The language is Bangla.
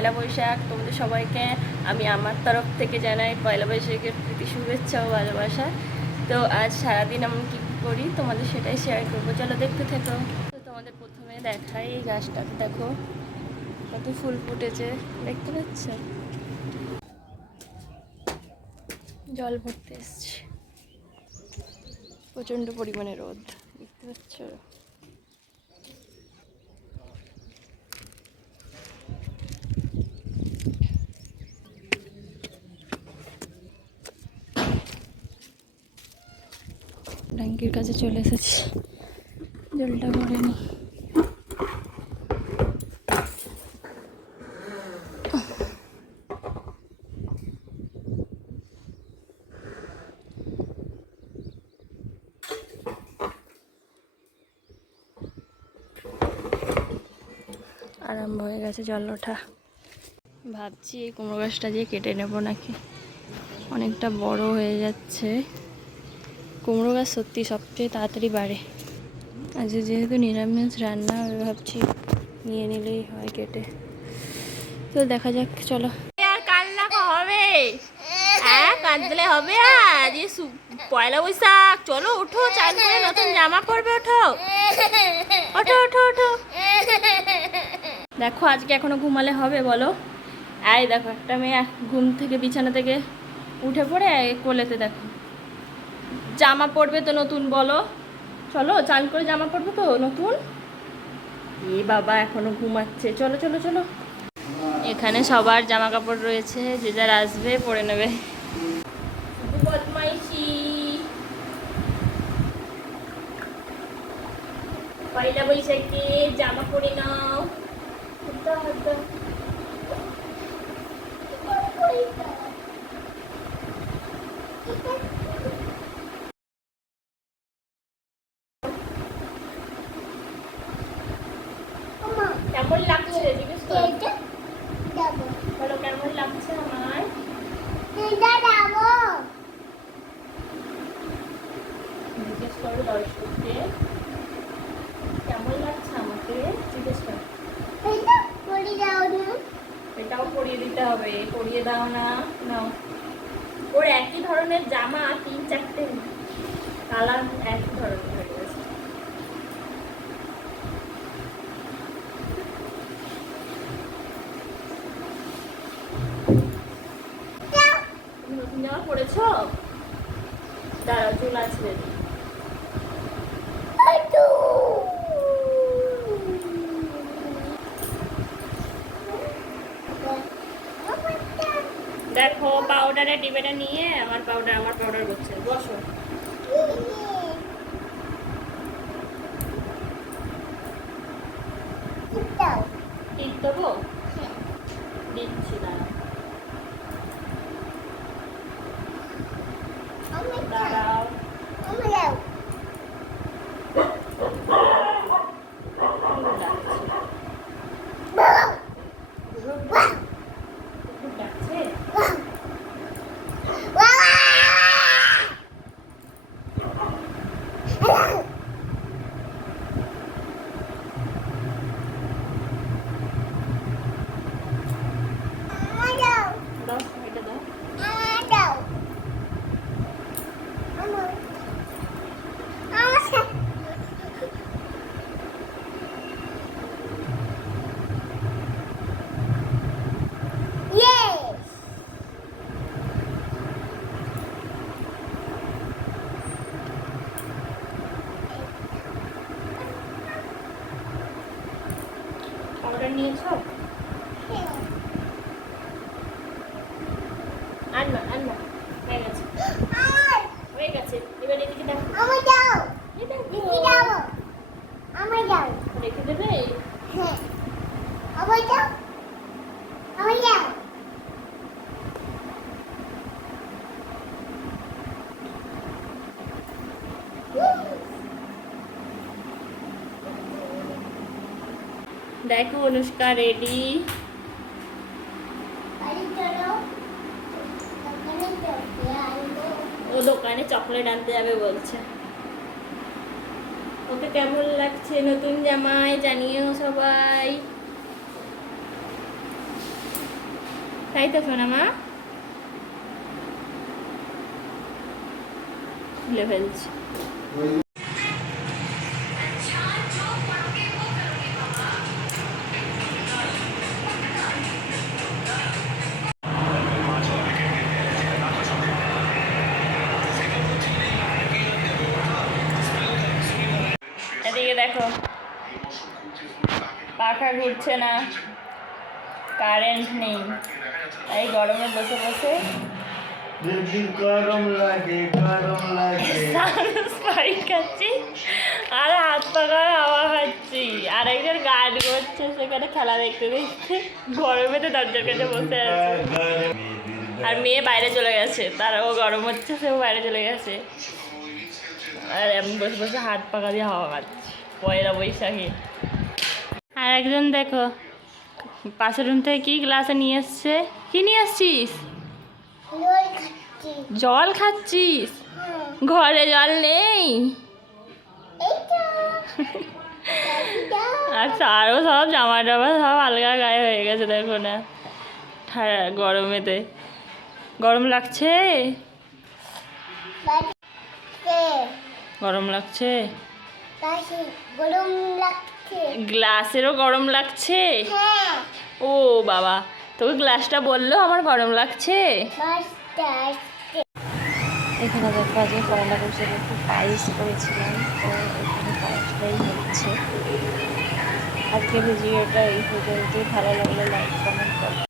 পয়লা বৈশাখ। তোমাদের সবাইকে আমি আমার তরফ থেকে জানাই পয়লা বৈশাখের প্রীতি শুভেচ্ছা ও ভালোবাসা। তো আজ সারাদিন আমি কী করি তোমাদের সেটাই শেয়ার করবো, চলো দেখতে থাকো। তো তোমাদের প্রথমে দেখাই এই গাছটাতে, দেখো কত ফুল ফুটেছে, দেখতে পাচ্ছ? জল ভরতে এসছে, প্রচণ্ড পরিমাণে রোদ, দেখতে পাচ্ছ? ট্যাঙ্কির কাছে চলে এসেছি, জলটা ভরে নি। আরম্ভ হয়ে গেছে জল ওঠা। ভাবছি এই কুমড়ো গাছটা দিয়ে কেটে নেবো নাকি, অনেকটা বড় হয়ে যাচ্ছে। কুমড়ো গাছ সত্যি সবচেয়ে তাড়াতাড়ি বাড়ে। আজ যেহেতু নিরামিষ রান্না, ভাবছি নিয়ে নিলেই হয় কেটে। তো দেখা যাক, চলো। আর কান্না হবে, হ্যাঁ কাঁদলে হবে। আজ পয়লা বৈশাখ, চলো ওঠো, চান করে নতুন জামা পরবে, ওঠো ওঠো ওঠো ওঠো। দেখো আজকে এখনো ঘুমালে হবে বলো? এই দেখো একটা মেয়ে ঘুম থেকে বিছানা থেকে উঠে পড়ে কোলেতে, দেখো জামা পরবে তো নতুন, বলো চলো চান করে জামা পরবে তো নতুন। এ বাবা এখনো ঘুমাচ্ছে, চলো চলো চলো। এখানে সবার জামা কাপড় রয়েছে, যে যার আসবে পরে নেবে। বদমাইশি, পয়লা বৈশাখে জামা পরে নাও। কেমন লাগছে জিজ্ঞেস করো, বলো কেমন লাগছে আমার। জিজ্ঞেস করো দর্শককে কেমন লাগছে আমাকে, জিজ্ঞেস করো। এটাও পরিয়ে দিতে হবে, পরিয়ে দাও না। নাও, ওর একই ধরনের জামা 3-4টে কালার একই ধরনের হয়ে গেছে। তুমি নতুন জামা পরেছো? দাঁড়াও চুল আসবে। দেখো পাউডারের ডিবেটা নিয়ে আমার পাউডার করছে, বসো। টিপ দেবো, দিচ্ছি দাঁড়াও। পাউডার নিয়েছো? আনমা হয়ে গেছে, হয়ে গেছে। এবার এদিকে দেখো, রেখে দেবে। দেখো অনুষ্কা রেডি। ও দোকানে চকলেট আনতে যাবে বলছে। ওকে কেমন লাগছে নতুন জামায় জানিও সবাই। তাই তো শোনা মা, খুলে ফেলছি। এদিকে দেখো, পাখা ঘুরছে না, কারেন্ট নেই, তাই গরমে বসে বসে গরম লাগে স্প্রাইট খাচ্ছি আর হাত পাকা হাওয়া খাচ্ছি, আর একজন গান করছে সেখানে খেলা দেখতে দেখতে, গরমে তো দরজার কাছে বসে আছে। আর মেয়ে বাইরে চলে গেছে, তারও গরম হচ্ছে, সেও বাইরে চলে গেছে, আর আমি বসে বসে হাত পাকা দিয়ে হাওয়া খাচ্ছি পয়লা বৈশাখী। আর একজন দেখো পাশের রুম থেকে কি গ্লাসে নিয়ে এসছে, কি নিয়ে আসছিস? জল খাচ্ছিস? ঘরে জল নেই? আচ্ছা, আরও সব জামা টামা সব আলগা গায়ে হয়ে গেছে, দেখো না গরমেতে। গরম লাগছে? গরম লাগছে? গ্লাসেরও গরম লাগছে? ও বাবা, তোকে গ্লাসটা বললো আমার গরম লাগছে। এখানে দেখো আজকে পয়লা বৈশাখে একটু পায়েস করেছিলাম, তো এখানে পায়েসটাই হচ্ছে। আজকে ভিডিওটা এই পর্যন্তই, ভালো লাগলে লাইক কমেন্ট করো।